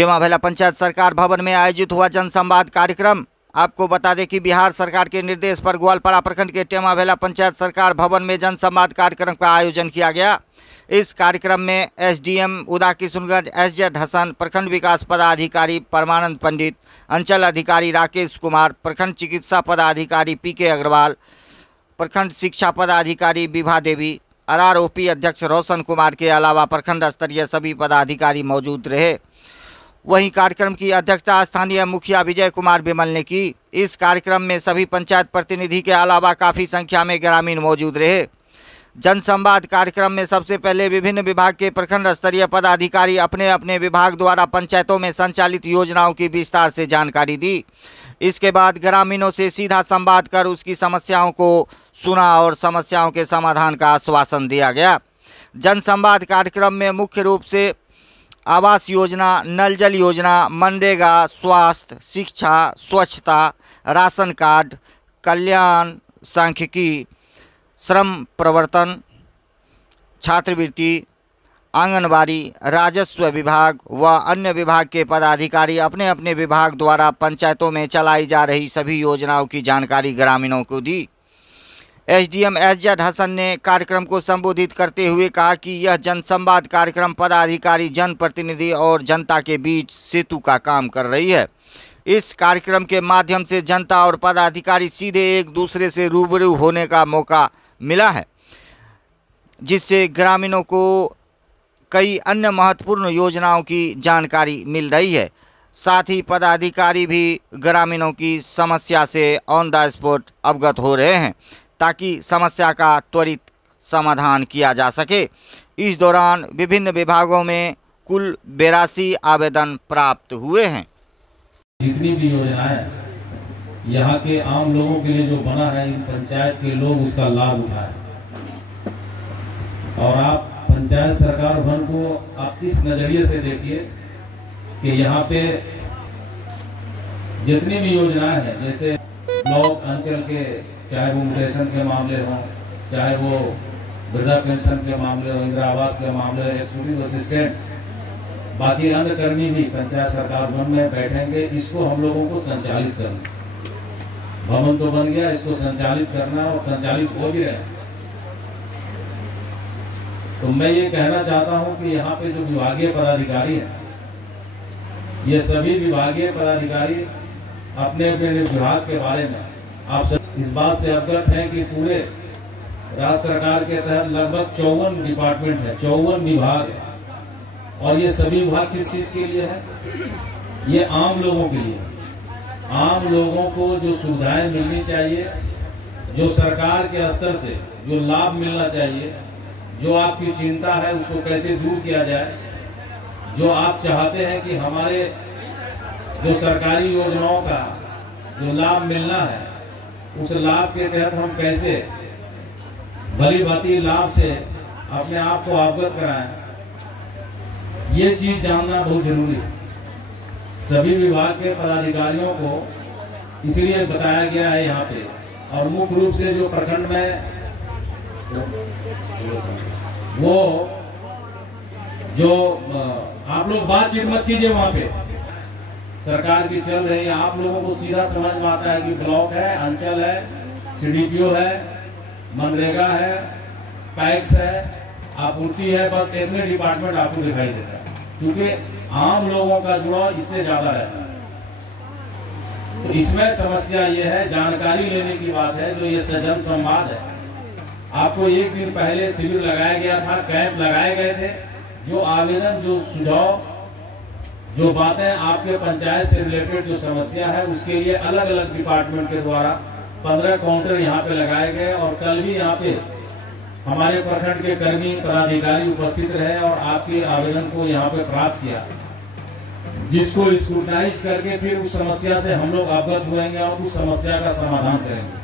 टेमाभेला पंचायत सरकार भवन में आयोजित हुआ जनसंवाद कार्यक्रम। आपको बता दें कि बिहार सरकार के निर्देश पर ग्वालपारा प्रखंड के टेमाभेला पंचायत सरकार भवन में जनसंवाद कार्यक्रम का आयोजन किया गया। इस कार्यक्रम में एसडीएम उदाकिशुनगंज एसजेड हसन, प्रखंड विकास पदाधिकारी परमानंद पंडित, अंचल अधिकारी राकेश कुमार, प्रखंड चिकित्सा पदाधिकारी पीके अग्रवाल, प्रखंड शिक्षा पदाधिकारी विभा देवी, आरआरओपी अध्यक्ष रोशन कुमार के अलावा प्रखंड स्तरीय सभी पदाधिकारी मौजूद रहे। वहीं कार्यक्रम की अध्यक्षता स्थानीय मुखिया विजय कुमार बिमल ने की। इस कार्यक्रम में सभी पंचायत प्रतिनिधि के अलावा काफ़ी संख्या में ग्रामीण मौजूद रहे। जनसंवाद कार्यक्रम में सबसे पहले विभिन्न विभाग के प्रखंड स्तरीय पदाधिकारी अपने अपने विभाग द्वारा पंचायतों में संचालित योजनाओं की विस्तार से जानकारी दी। इसके बाद ग्रामीणों से सीधा संवाद कर उसकी समस्याओं को सुना और समस्याओं के समाधान का आश्वासन दिया गया। जनसंवाद कार्यक्रम में मुख्य रूप से आवास योजना, नल जल योजना, मनरेगा, स्वास्थ्य, शिक्षा, स्वच्छता, राशन कार्ड, कल्याण, सांख्यिकी, श्रम प्रवर्तन, छात्रवृत्ति, आंगनबाड़ी, राजस्व विभाग व अन्य विभाग के पदाधिकारी अपने अपने विभाग द्वारा पंचायतों में चलाई जा रही सभी योजनाओं की जानकारी ग्रामीणों को दी। एसडीएम एसजेड हसन ने कार्यक्रम को संबोधित करते हुए कहा कि यह जनसंवाद कार्यक्रम पदाधिकारी, जनप्रतिनिधि और जनता के बीच सेतु का काम कर रही है। इस कार्यक्रम के माध्यम से जनता और पदाधिकारी सीधे एक दूसरे से रूबरू होने का मौका मिला है, जिससे ग्रामीणों को कई अन्य महत्वपूर्ण योजनाओं की जानकारी मिल रही है। साथ ही पदाधिकारी भी ग्रामीणों की समस्या से ऑन द स्पॉट अवगत हो रहे हैं ताकि समस्या का त्वरित समाधान किया जा सके। इस दौरान विभिन्न विभागों में कुल 82 आवेदन प्राप्त हुए हैं। जितनी भी योजनाएं यहाँ के आम लोगों के लिए जो बना है, इन पंचायत के लोग उसका लाभ उठाएं। और आप पंचायत सरकार भवन को आप इस नजरिए से देखिए कि यहाँ पे जितनी भी योजनाएं हैं, जैसे ब्लॉक अंचल के, चाहे वो म्यूटेशन के मामले हों, चाहे वो वृद्धा पेंशन के मामले हो, इंदिरा आवास के मामले हो, एक्जीक्यूटिव असिस्टेंट, बाकी अन्य कर्मी भी पंचायत सरकार भवन में बैठेंगे। इसको हम लोगों को संचालित करना, भवन तो बन गया, इसको संचालित करना और संचालित हो भी रहे। तो मैं ये कहना चाहता हूं कि यहाँ पे जो विभागीय पदाधिकारी हैं, ये सभी विभागीय पदाधिकारी अपने अपने विभाग के बारे में आप सब इस बात से अवगत हैं कि पूरे राज्य सरकार के तहत लगभग 54 डिपार्टमेंट है, 54 विभाग है। और ये सभी विभाग किस चीज के लिए है? ये आम लोगों के लिए है। आम लोगों को जो सुविधाएं मिलनी चाहिए, जो सरकार के स्तर से जो लाभ मिलना चाहिए, जो आपकी चिंता है उसको कैसे दूर किया जाए, जो आप चाहते हैं कि हमारे जो सरकारी योजनाओं का जो लाभ मिलना है, उस लाभ के तहत हम कैसे भली भांति लाभ से अपने आप को अवगत कराएं, ये चीज जानना बहुत जरूरी है। सभी विभाग के पदाधिकारियों को इसलिए बताया गया है यहाँ पे। और मुख्य रूप से जो प्रखंड में वो जो आप लोग बातचीत मत कीजिए, वहां पे सरकार की चल रही है, आप लोगों को सीधा समझ में आता है कि ब्लॉक है, अंचल है, सीडीपीओ है, मनरेगा है, पैक्स है, आपूर्ति है, बस इतने डिपार्टमेंट आपको दिखाई देता है, क्योंकि आम लोगों का जुड़ाव इससे ज्यादा रहता है। तो इसमें समस्या ये है, जानकारी लेने की बात है, जो ये जन संवाद है। आपको एक दिन पहले शिविर लगाया गया था, कैंप लगाए गए थे। जो आवेदन, जो सुझाव, जो बातें आपके पंचायत से रिलेटेड जो समस्या है, उसके लिए अलग अलग डिपार्टमेंट के द्वारा 15 काउंटर यहाँ पे लगाए गए। और कल भी यहाँ पे हमारे प्रखंड के कर्मी पदाधिकारी उपस्थित रहे और आपके आवेदन को यहाँ पे प्राप्त किया, जिसको स्क्रूटनाइज करके फिर उस समस्या से हम लोग अवगत हुएंगे और उस समस्या का समाधान करेंगे।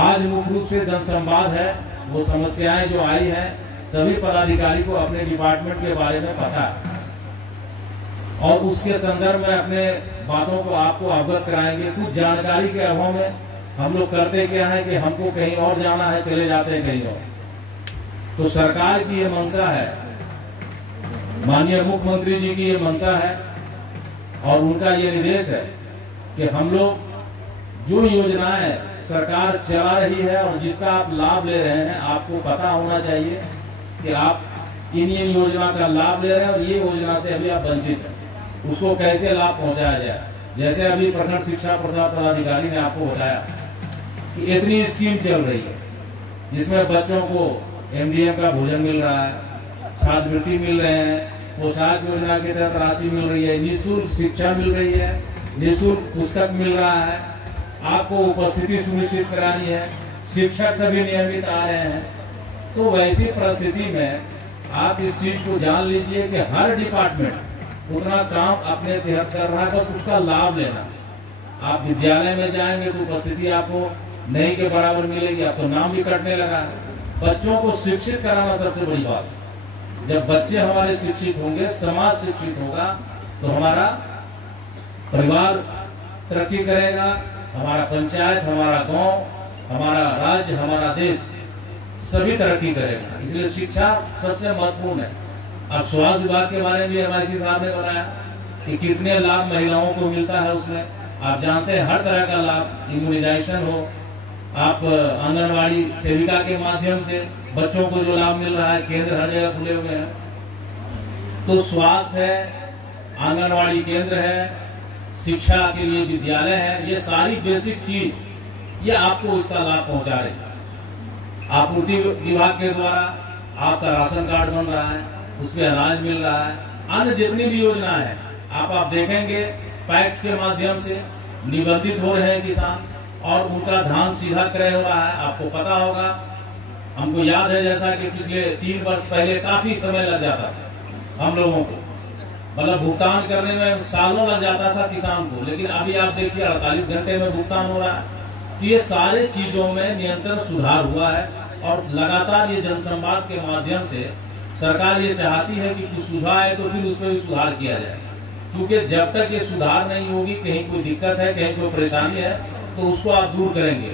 आज मुख्य रूप से जनसंवाद है, वो समस्याएं जो आई हैं, सभी पदाधिकारी को अपने डिपार्टमेंट के बारे में पता है और उसके संदर्भ में अपने बातों को आपको अवगत कराएंगे। कुछ जानकारी के अभाव में हम लोग करते क्या है कि हमको कहीं और जाना है, चले जाते हैं कहीं और। तो सरकार की ये मंशा है माननीय मुख्यमंत्री जी की ये मंशा है और उनका ये निर्देश है कि हम लोग जो योजनाएं सरकार चला रही है और जिसका आप लाभ ले रहे हैं, आपको पता होना चाहिए कि आप इन योजना का लाभ ले रहे हैं और ये योजना से अभी आप वंचित हैं, उसको कैसे लाभ पहुंचाया जाए। जैसे अभी प्रखंड शिक्षा प्रसार पदाधिकारी ने आपको बताया कि इतनी स्कीम चल रही है जिसमें बच्चों को MDM का भोजन मिल रहा है, छात्रवृत्ति मिल रहे हैं, पोशाक योजना के तहत राशि मिल रही है, निःशुल्क शिक्षा मिल रही है, निःशुल्क पुस्तक मिल रहा है, आपको उपस्थिति सुनिश्चित करानी है, शिक्षक सभी नियमित आ रहे हैं। तो वैसी परिस्थिति में आप इस चीज को जान लीजिए कि हर डिपार्टमेंट उतना काम अपने तहत कर रहा है, बस उसका लाभ लेना। आप विद्यालय में जाएंगे तो उपस्थिति आपको नहीं के बराबर मिलेगी, आपको नाम भी कटने लगा है। बच्चों को शिक्षित कराना सबसे बड़ी बात है। जब बच्चे हमारे शिक्षित होंगे, समाज शिक्षित होगा, तो हमारा परिवार तरक्की करेगा, हमारा पंचायत, हमारा गांव, हमारा राज्य, हमारा देश सभी तरक्की करेगा। इसलिए शिक्षा सबसे महत्वपूर्ण है। अब स्वास्थ्य विभाग के बारे में MIC साहब ने बताया कि कितने लाभ महिलाओं को मिलता है उसमें। आप जानते हैं हर तरह का लाभ, इम्यूनाइजेशन हो, आप आंगनवाड़ी सेविका के माध्यम से बच्चों को जो लाभ मिल रहा है, केंद्र हर जगह खुले हुए हैं। तो स्वास्थ्य है, आंगनवाड़ी केंद्र है, शिक्षा के लिए विद्यालय है, ये सारी बेसिक चीज ये आपको इसका लाभ पहुंचा रही है। आपूर्ति विभाग के द्वारा आपका राशन कार्ड बन रहा है, उसमें अनाज मिल रहा है, अन्य जितनी भी योजनाएं हैं आप देखेंगे पैक्स के माध्यम से निबंधित हो रहे हैं किसान और उनका धान सीधा क्रय हो रहा है। आपको पता होगा, हमको याद है जैसा कि पिछले 3 वर्ष पहले काफी समय लग जाता था हम लोगों को, मतलब भुगतान करने में सालों लग जाता था किसान को, लेकिन अभी आप देखिए 48 घंटे में भुगतान हो रहा है। तो ये सारे चीजों में निरंतर सुधार हुआ है और लगातार ये जनसंवाद के माध्यम से सरकार ये चाहती है कि कुछ सुधार है तो फिर उस पर भी सुधार किया जाए, क्योंकि जब तक ये सुधार नहीं होगी, कहीं कोई दिक्कत है, कहीं कोई परेशानी है, तो उसको आप दूर करेंगे।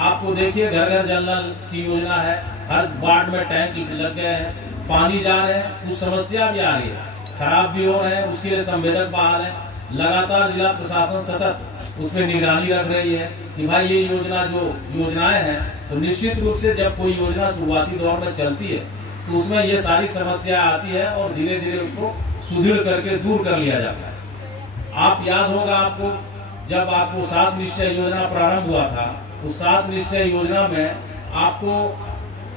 आपको देखिए घर घर जल नल की योजना है, हर वार्ड में टैंक लग गए हैं, पानी जा रहे हैं, कुछ समस्या भी आ रही है, खराब भी हो रहे हैं, उसके लिए संवेदक बहाल है। लगातार जिला प्रशासन सतत उसमें निगरानी रख रही है कि भाई ये योजना जो योजनाएं हैं, तो निश्चित रूप से जब कोई योजना शुरुआती दौर में चलती है तो उसमें ये सारी समस्या आती है और धीरे धीरे उसको सुदृढ़ करके दूर कर लिया जाता है। आप याद होगा आपको, जब आपको 7 निश्चय योजना प्रारंभ हुआ था, उस 7 निश्चय योजना में आपको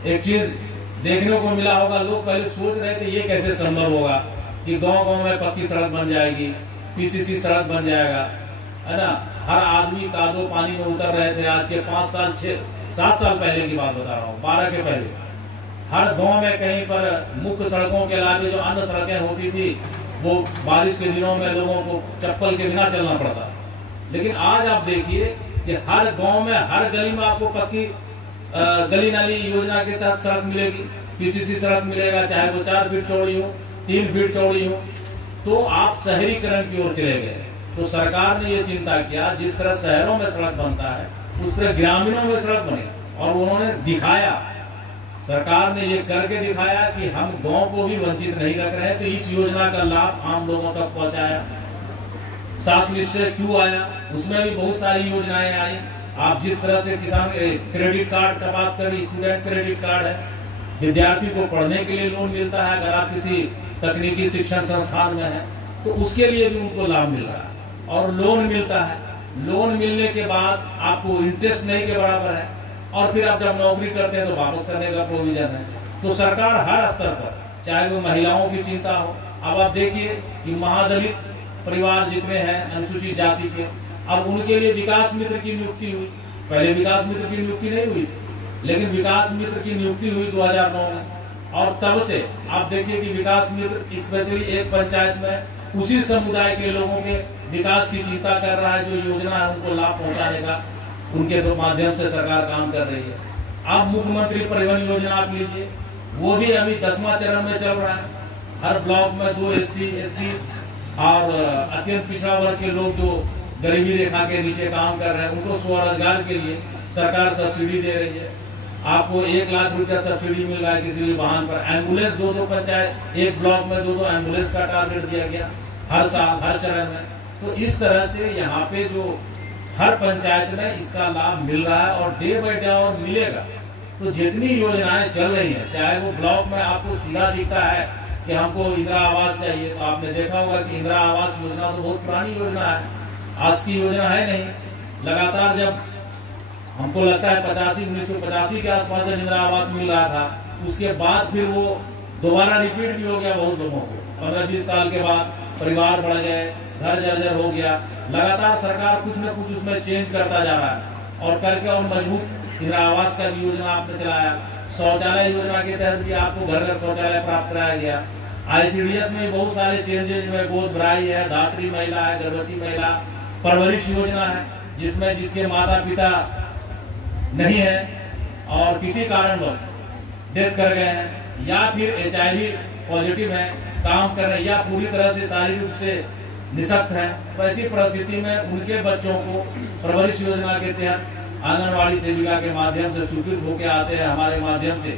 एक चीज देखने को मिला होगा, लोग पहले सोच रहे थे ये कैसे संभव होगा कि गांव-गांव में पक्की सड़क बन जाएगी, PCC सड़क बन जाएगा, है ना। हर आदमी कादो पानी में उतर रहे थे। आज के 5 साल 7 साल पहले की बात बता रहा हूँ, 12 के पहले हर गांव में कहीं पर मुख्य सड़कों के अलावा जो अन्य सड़कें होती थी वो बारिश के दिनों में लोगों को चप्पल के बिना चलना पड़ता। लेकिन आज आप देखिए कि हर गांव में, हर गली में आपको पक्की गली नाली योजना के तहत सड़क मिलेगी, PCC सड़क मिलेगा, चाहे वो 4 फीट चौड़ी हो, 3 फीट चौड़ी हो। तो आप शहरीकरण की ओर चले गए। तो सरकार ने ये चिंता किया, जिस तरह शहरों में सड़क बनता है उस तरह ग्रामीणों में सड़क बने, और उन्होंने दिखाया, सरकार ने ये करके दिखाया कि हम गांव को भी वंचित नहीं रख रहे हैं। तो इस योजना का लाभ आम लोगों तक पहुंचाया। 7 निश्चय क्यों आया, उसमें भी बहुत सारी योजनाएं आई। आप जिस तरह से किसान क्रेडिट कार्ड का बात करें, स्टूडेंट क्रेडिट कार्ड है, विद्यार्थी को पढ़ने के लिए लोन मिलता है। अगर आप किसी तकनीकी शिक्षण संस्थान में है तो उसके लिए भी उनको लाभ मिल रहा है, और लोन मिलता है। लोन मिलने के बाद आपको इंटरेस्ट नहीं के बराबर है, और फिर आप जब नौकरी करते हैं तो वापस करने का प्रोविजन है। तो सरकार हर स्तर पर, चाहे वो महिलाओं की चिंता हो, अब आप देखिए कि महादलित परिवार जितने हैं अनुसूचित जाति के, अब उनके लिए विकास मित्र की नियुक्ति हुई। पहले विकास मित्र की नियुक्ति नहीं हुई थी, लेकिन विकास मित्र की नियुक्ति हुई 2009 में, और तब से आप देखिए कि विकास मित्र स्पेशली एक पंचायत में उसी समुदाय के लोगों के विकास की चिंता कर रहा है। जो योजना है उनको लाभ पहुंचाने का उनके माध्यम से सरकार काम कर रही है। आप मुख्यमंत्री परिवहन योजना आप लीजिए, वो भी अभी 10वां चरण में चल रहा है। हर ब्लॉक में 2 SC ST और अत्यंत पिछड़ा वर्ग के लोग जो गरीबी रेखा के नीचे काम कर रहे हैं, उनको स्वरोजगार के लिए सरकार सब्सिडी दे रही है। आपको 1 लाख रुपया सब्सिडी मिल रहा है किसी भी वाहन पर। एम्बुलेंस 2 पंचायत, एक ब्लॉक में 2 एम्बुलेंस का टारगेट दिया गया हर साल, हर चरण में। तो इस तरह से यहाँ पे जो हर पंचायत में इसका लाभ मिल रहा है और डे बाय डे और मिलेगा। तो जितनी योजनाएं चल रही हैं, चाहे वो ब्लॉक में आपको सीधा दिखता है कि हमको इंदिरा आवास चाहिए, तो आपने देखा होगा कि इंदिरा आवास योजना तो बहुत पुरानी योजना है, आज की योजना है नहीं। लगातार जब हमको लगता है 1985 के आसपास जब इंदिरा आवास मिल रहा था, उसके बाद फिर वो दोबारा रिपीट भी हो गया बहुत लोगों को। 15-20 साल के बाद परिवार बढ़ गए, घर जर्जर हो गया। लगातार सरकार कुछ न कुछ उसमें चेंज करता जा रहा है और करके और मजबूत इंदिरा आवास का भी योजना आपने चलाया। शौचालय योजना के तहत भी आपको घर घर शौचालय प्राप्त कराया गया। ICDS में बहुत सारे चेंजेज में गोद भराई है, धात्री महिला है, गर्भवती महिला, परवरिश योजना है, जिसमें जिसके माता पिता नहीं है और किसी कारणवश डेथ कर गए हैं या फिर HIV पॉजिटिव है, काम कर रहे हैं या पूरी तरह से शारीरिक रूप से निशक्त है, तो ऐसी परिस्थिति में उनके बच्चों को परवरिश योजना के तहत आंगनवाड़ी सेविका के माध्यम से स्वीकृत होकर आते हैं। हमारे माध्यम से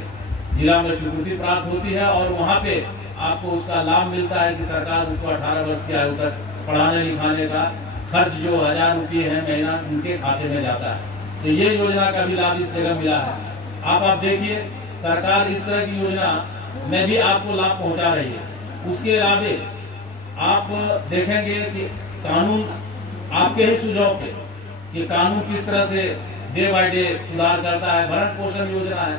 जिला में स्वीकृति प्राप्त होती है और वहाँ पे आपको उसका लाभ मिलता है कि सरकार उसको 18 वर्ष की आयु तक पढ़ाने लिखाने का खर्च जो 1000 रुपये है महीना उनके खाते में जाता है। तो ये योजना का भी लाभ इस जगह मिला है। आप देखिए सरकार इस तरह की योजना में भी आपको लाभ पहुंचा रही है। उसके अलावे आप देखेंगे कि कानून आपके ही सुझाव पे कि कानून किस तरह से डे बाय डे सुधार करता है। भरण पोषण योजना है,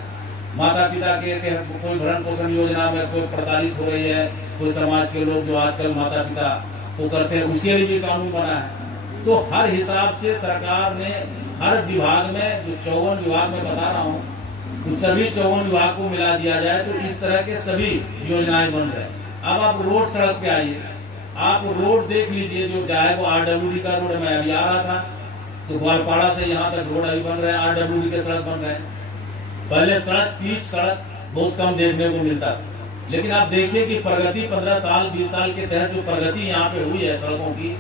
माता पिता के कोई भरण पोषण योजना में कोई प्रताड़ित हो रही है, कोई समाज के लोग जो आजकल माता पिता को करते हैं, उसके लिए भी कानून बना है। तो हर हिसाब से सरकार ने हर विभाग में जो 54 विभाग में बता रहा हूँ, उन सभी 54 विभाग को मिला दिया जाए तो इस तरह के सभी योजनाएं बन रहे हैं। अब आप रोड सड़क पे आइए, आप रोड देख लीजिए, जो चाहे वो RWD का रोड मैं अभी आ रहा था तो ग्वालपाड़ा से यहाँ तक रोड अभी बन रहे हैं, RWD के सड़क बन रहे हैं। पहले सड़क पीच सड़क बहुत कम देखने को मिलता, लेकिन आप देखिए कि प्रगति 15 साल 20 साल के तहत जो प्रगति यहाँ पे हुई है सड़कों की,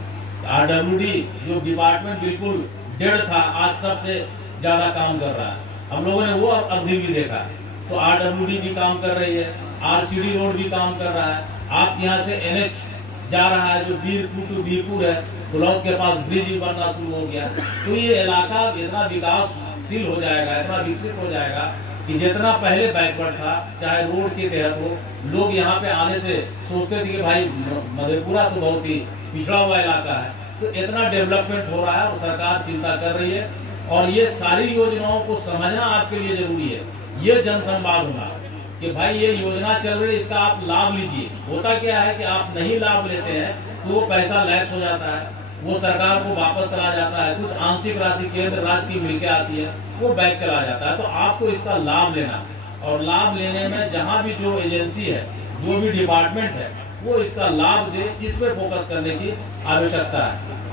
RWD जो डिपार्टमेंट बिल्कुल डेढ़ था, आज सबसे ज्यादा काम कर रहा है। हम लोगों ने वो अवधि भी देखा, तो RWD भी काम कर रही है, RCD रोड भी काम कर रहा है। आप यहाँ से NH जा रहा है जो बीरपुर टू बीरपुर है, गुलौद के पास ब्रिज भी बनना शुरू हो गया। तो ये इलाका इतना विकासशील हो जाएगा, इतना विकसित हो जाएगा कि जितना पहले बैकवर्ड था, चाहे रोड के तहत हो, लोग यहाँ पे आने से सोचते थे कि भाई मधेपुरा तो बहुत ही पिछड़ा हुआ इलाका है। तो इतना डेवलपमेंट हो रहा है और सरकार चिंता कर रही है और ये सारी योजनाओं को समझना आपके लिए जरूरी है। ये जनसंवाद होना कि भाई ये योजना चल रही है, इसका आप लाभ लीजिए। होता क्या है कि आप नहीं लाभ लेते हैं तो वो पैसा लैप्स हो जाता है, वो सरकार को वापस चला जाता है, कुछ आंशिक राशि केंद्र राज्य की मिलके आती है, वो बैक चला जाता है। तो आपको इसका लाभ लेना और लाभ लेने में जहाँ भी जो एजेंसी है, जो भी डिपार्टमेंट है, वो इसका लाभ दे, इस पे फोकस करने की आवश्यकता है।